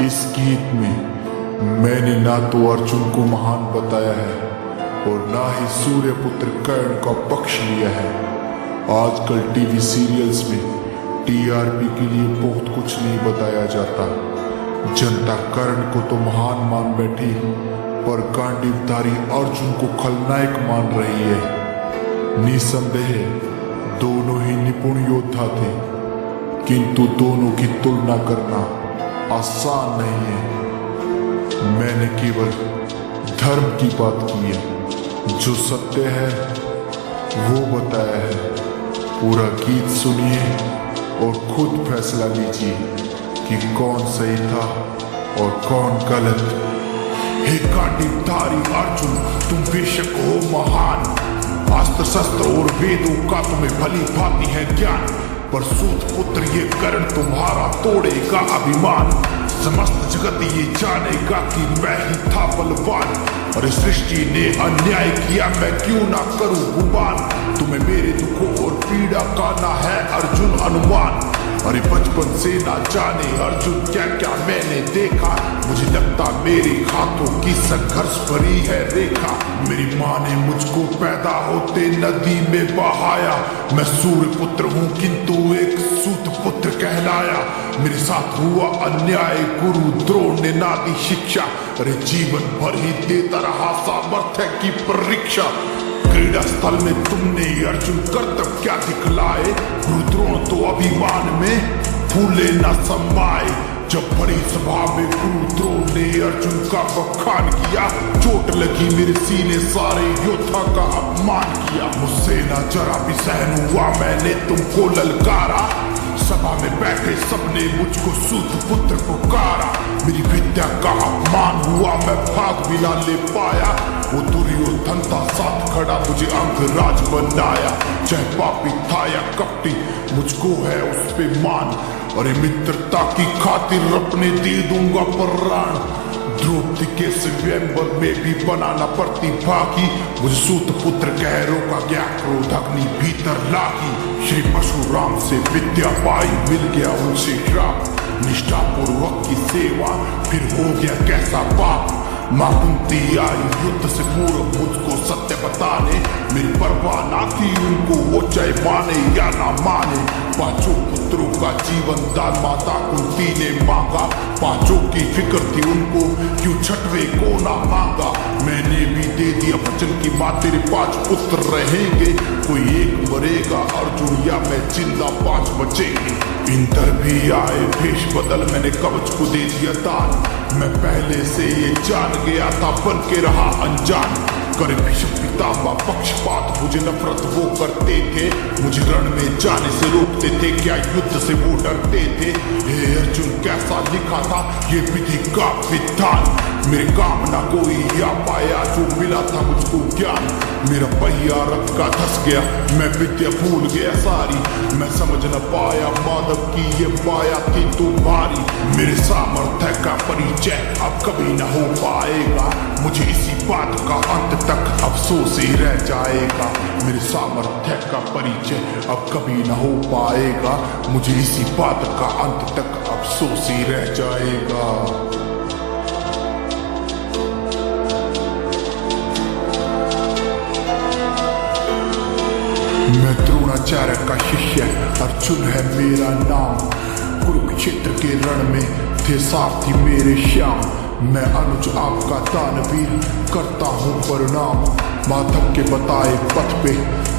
इस गीत में मैंने ना तो अर्जुन को महान बताया है और ना ही सूर्यपुत्र कर्ण का पक्ष लिया है। आजकल टीवी सीरियल्स में टीआरपी के लिए बहुत कुछ नहीं बताया जाता। जनता कर्ण को तो महान मान बैठी, पर गांडीवधारी अर्जुन को खलनायक मान रही है। निसंदेह दोनों ही निपुण योद्धा थे, किंतु दोनों की तुलना करना आसान नहीं है। मैंने केवल धर्म की बात की है, जो सत्य है वो बताया है। पूरा गीत सुनिए और खुद फैसला लीजिए कि कौन सही था और कौन गलत। हे गांडीवधारी अर्जुन, तुम बेशक हो महान, अस्त्र शस्त्र और वेदों का तुम्हें भली भांति है ज्ञान, पर सूत पुत्र ये कर्ण तुम्हारा तोड़ेगा अभिमान। समस्त जगत ये जानेगा कि मैं ही था बलवान, और इस सृष्टि ने अन्याय किया, मैं क्यों ना करूं गुमान। तुम्हें मेरे दुखों और पीड़ा का ना है अर्जुन अनुमान। अरे बचपन से ना जाने अर्जुन क्या क्या मैंने देखा, मुझे लगता मेरे हाथों की संघर्ष भरी है रेखा। मेरी माँ ने मुझको पैदा होते नदी में बहाया, मैं सूर्य पुत्र हूँ किंतु एक सूत पुत्र कहलाया। मेरे साथ हुआ अन्याय, गुरु द्रोण ने ना दी शिक्षा, अरे जीवन भर ही देता रहा सामर्थ्य की परीक्षा। क्रीड़ा स्थल में तुमने अर्जुन कर्तव्य क्या दिखलाए, गुरु द्रोण तो अभिमान में फूले न समाये। जब बड़ी सभा में गुरु द्रोण ने अर्जुन का बखान किया, चोट लगी मेरे सीने, सारे योद्धा का अपमान किया। मुझसे न जरा भी सहन हुआ, मैंने तुमको ललकारा, सभा में बैठे सबने मुझको सूत पुत्र पुकारा। मेरी विद्या का अपमान हुआ, मैं भाग भी ना ले पाया, वो दुर्योधन था साथ खड़ा, मुझे अंगराज बनाया। चाहे पापी था या कपटी, मुझको है उस पे मान, अरे मित्रता की खातिर अपने दे दूंगा प्राण। द्रौपदी के स्वयंवर में भी बनाना पड़ती भागी, मुझे सूत पुत्र कह रोका गया, क्रोध अग्नि भीतर लागी। श्री परशुराम से विद्या पाई, मिल गया उनसे श्राप, निष्ठा पूर्वक की सेवा फिर हो गया कैसा पाप। माँ कुंती आई युद्ध से पूर्व मुझको सत्य बताने, मेरी परवाह ना थी उनको वो चाहे माने या ना माने। पांचों पुत्रों का जीवन दान माता कुंती ने मांगा, पांचों की फिक्र थी उनको, क्यों छठवे को ना मांगा। मैंने भी दे दिया वचन की माँ तेरे 5 पुत्र रहेंगे, कोई एक मरेगा अर्जुन या मैं जिंदा 5 बचेंगे। इंद्र भी आए भेष बदल, मैंने कवच को दे दिया दान, मैं पहले से ये जान गया था बन के रहा अनजान। करे भीष्म पितामह पक्षपात, मुझे नफरत वो करते थे, मुझे रण में जाने से रोकते थे, क्या युद्ध से वो डरते थे। हे अर्जुन कैसा लिखा था ये विधि का विधान, मेरे काम ना कोई आ पाया जो मिला था मुझको ज्ञान। मेरा पहिया रथ का धस गया, मैं विद्या भूल गया सारी, मैं समझ न पाया माधव की ये माया थी तुम्हारी। मेरे सामर्थ्य का परिचय अब कभी न हो पाएगा, मुझे इसी बात का अंत तक अफसोस ही रह जाएगा। मेरे सामर्थ्य का परिचय अब कभी न हो पाएगा, मुझे इसी बात का अंत तक अफसोस ही रह जाएगा। मैं द्रोणाचार्य का शिष्य, अर्जुन है मेरा नाम, कुरुक्षेत्र के रण में थे साथी मेरे श्याम। मैं अनुज आपका दानवीर, करता हूँ प्रणाम, माधव के बताए पथ पे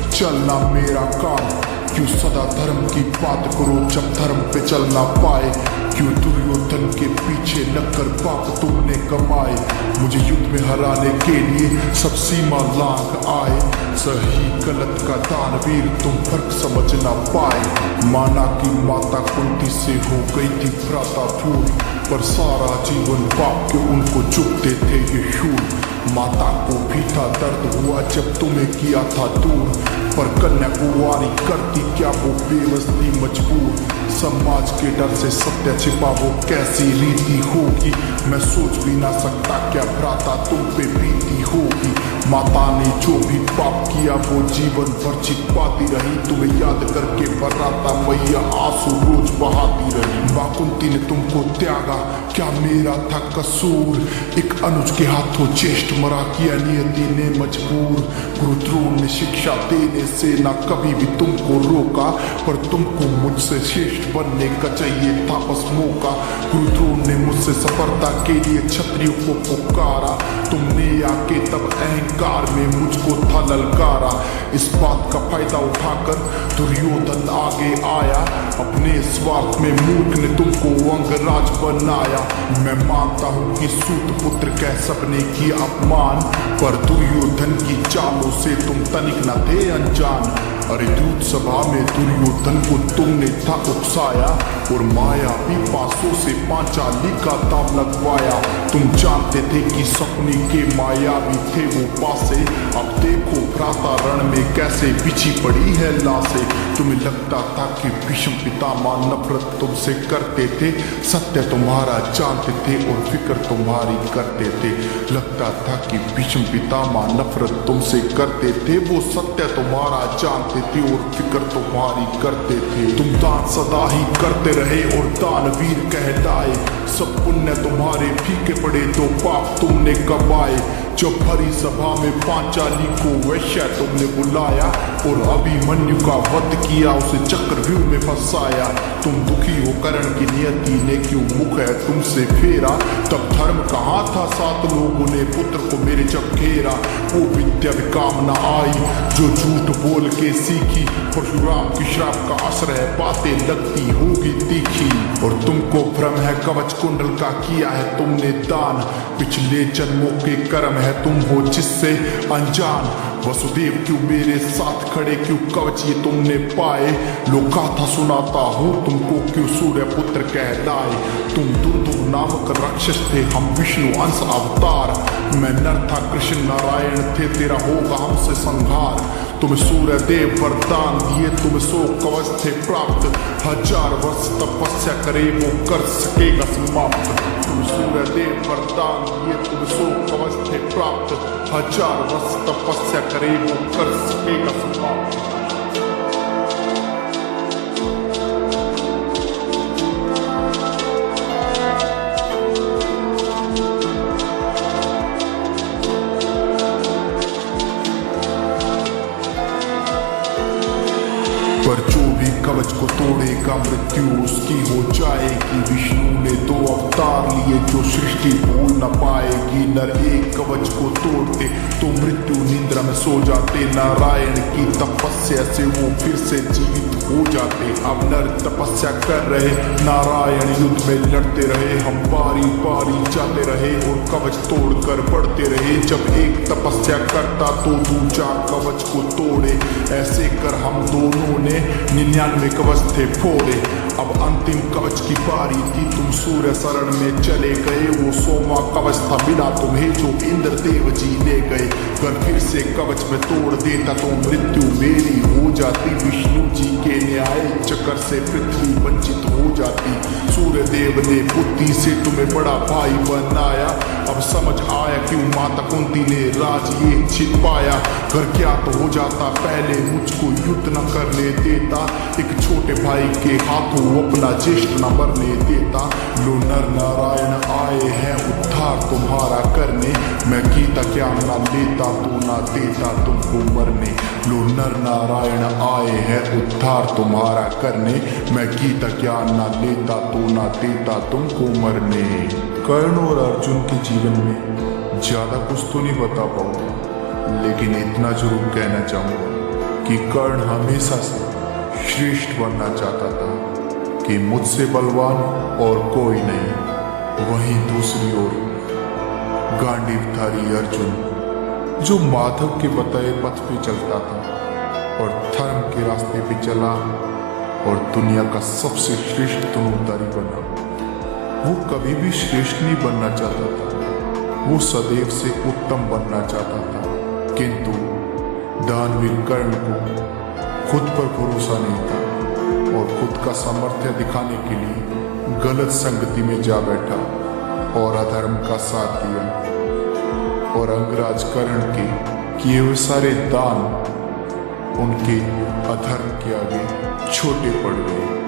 चलना मेरा काम। क्यों सदा धर्म की बात करो जब धर्म पे चल ना पाए, क्यों दुर्योधन के पीछे लगकर पाप तुमने कमाए। मुझे युद्ध में हराने के लिए सब सीमा लांघ आए, सही गलत का दानवीर तुम फर्क समझ ना पाए। माना कि माता कुंती से हो गई थी भ्राता भूल, पर सारा जीवन पाप के उनको चुपते थे ये शूल। माता को भी था दर्द हुआ जब तुम्हें किया था दूर, पर कन्या कुंवारी करती क्या वो बेबस थी मजबूर। समाज के डर से सत्य छिपा वो कैसी रीति होगी, मैं सोच भी ना सकता क्या भ्राता तुम पे बीती होगी। माता ने जो भी पाप किया वो जीवन भर छिपाती रही, तुम्हें याद करके भ्राता मैया आंसू रोज बहाती रही। माँ कुंती ने तुमको त्यागा, क्या मेरा था कसूर? एक अनुज के हाथों ज्येष्ठ मरा, किया नियति ने मजबूर। गुरु द्रोण ने शिक्षा देने से ना कभी भी तुमको रोका, पर तुमको मुझसे श्रेष्ठ बनने का चाहिए था बस मौका। गुरु द्रोण ने मुझसे सफलता के लिए क्षत्रियों को पुकारा, तुमने आके तब अहंकार में मुझको था ललकारा। इस बात का फायदा उठाकर दुर्योधन आगे आया, अपने स्वार्थ में मूर्ख ने तुमको अंगराज बनाया। मैं मानता हूँ कि सूत पुत्र कह सबने किया अपमान, पर दुर्योधन की चालों से तुम तनिक न थे अनजान। अरे दूत सभा में दुर्योधन को तुमने था उकसाया, और माया भी पासों से पांचाली का दाम लगवाया। तुम जानते थे कि सपने के माया भी थे वो पासे, अब देखो भ्राता रण में कैसे बिछी पड़ी है लाशें। तुम्हें लगता था कि भीष्म पितामह नफरत तुमसे करते थे, सत्य तुम्हारा जानते थे और फिक्र तुम्हारी करते थे। लगता था कि भीष्म पितामह नफरत तुमसे करते थे, वो सत्य तुम्हारा जानते थे और फिक्र तुम्हारी करते थे। तुम दान सदा ही करते रहे और दानवीर कहलाए, सब पुण्य तुम्हारे फीके पड़े तो पाप तुमने कमाए। जब भरी सभा में पांचाली को वैश्य तुमने बुलाया, और अभिमन्यु का वध किया, उसे चक्रव्यूह में फंसाया। तुम दुखी हो कर्ण की नियति ने क्यों मुख है तुमसे फेरा, तब धर्म कहाँ था सात लोगों ने पुत्र को मेरे जब घेरा। वो विद्या विकाम न आई जो झूठ बोल के सीखी, परशुराम की श्राप का असर है बातें लगती होगी तीखी। और तुमको भ्रम है कवच कुंडल का किया है तुमने दान, पिछले जन्मों के कर्म है तुम हो जिससे अनजान। वसुदेव क्यों मेरे साथ खड़े, क्यों कवच ये तुमने पाए, लोक गाथा सुनाता हूँ तुमको क्यों सूर्य पुत्र कहलाए। तुम दुर्दुम नामक राक्षस थे, हम विष्णु अंश अवतार। मैं नर था कृष्ण नारायण थे, तेरा होगा हमसे संहार। तुम्हें सूर्य देव वरदान दिए, तुम्हें 100 कवच थे प्राप्त, 1000 वर्ष तपस्या करे वो कर सकेगा समाप्त। तुम सूर्य देव वरदान दिए, तुम्हें 100 कवच थे प्राप्त, 1000 वर्ष तपस्या करे वो कर सकेगा समाप्त। पर जो भी कवच को तोड़ेगा मृत्यु उसकी हो जाएगी। विष्णु ने 2 अवतार लिए जो सृष्टि भूल न पाएगी। नर एक कवच को तोड़ते तो मृत्यु निद्रा में सो जाते, नारायण की तपस्या से वो फिर से जीवित हो जाते। अब नर तपस्या कर रहे, नारायण युद्ध में लड़ते रहे, हम बारी बारी जाते रहे और कवच तोड़कर बढ़ते रहे। जब एक तपस्या करता तो दूसरा कवच को तोड़े, ऐसे कर हम दोनों ने 99 कवच थे फोड़े। अब अंतिम कवच की बारी थी, तुम सूर्य शरण में चले गए, वो 100वां कवच था मिला तुम्हें जो इंद्र देव जी ले गए। अगर फिर से कवच में तोड़ देता तो मृत्यु मेरी हो जाती, विष्णु जी के न्याय चक्कर से पृथ्वी वंचित हो जाती। सूर्य देव ने बुद्धि से तुम्हें बड़ा भाई बनाया, अब समझ आया क्यों माता कुंती ने राज ये छिपाया। घर क्या तो हो जाता पहले मुझको युद्ध न करने देता, एक छोटे भाई के हाथों अपना ज्येष्ठ न मरने देता। लो नर नारायण आए हैं उद्धार तुम्हारा करने, मैं गीता ज्ञान न लेता तो न देता तुमको मरने। लो नर नारायण आए हैं उद्धार तुम्हारा करने, मैं गीता ज्ञान न लेता तो न देता तुमको मरने। कर्ण और अर्जुन के जीवन में ज्यादा कुछ तो नहीं बता पाऊंगा, लेकिन इतना जरूर कहना चाहूंगा कि कर्ण हमेशा से श्रेष्ठ बनना चाहता था कि मुझसे बलवान और कोई नहीं। वहीं दूसरी ओर गांडीवधारी अर्जुन जो माधव के बताए पथ पे चलता था और धर्म के रास्ते पे चला और दुनिया का सबसे श्रेष्ठ धनुर्धारी बना। वो कभी भी श्रेष्ठ नहीं बनना चाहता था, वो सदैव से उत्तम बनना चाहता था। किंतु दानवीर कर्ण को खुद पर भरोसा नहीं था और खुद का सामर्थ्य दिखाने के लिए गलत संगति में जा बैठा और अधर्म का साथ दिया। और अंगराज कर्ण के किए हुए सारे दान उनके अधर्म के आगे छोटे पड़ गए।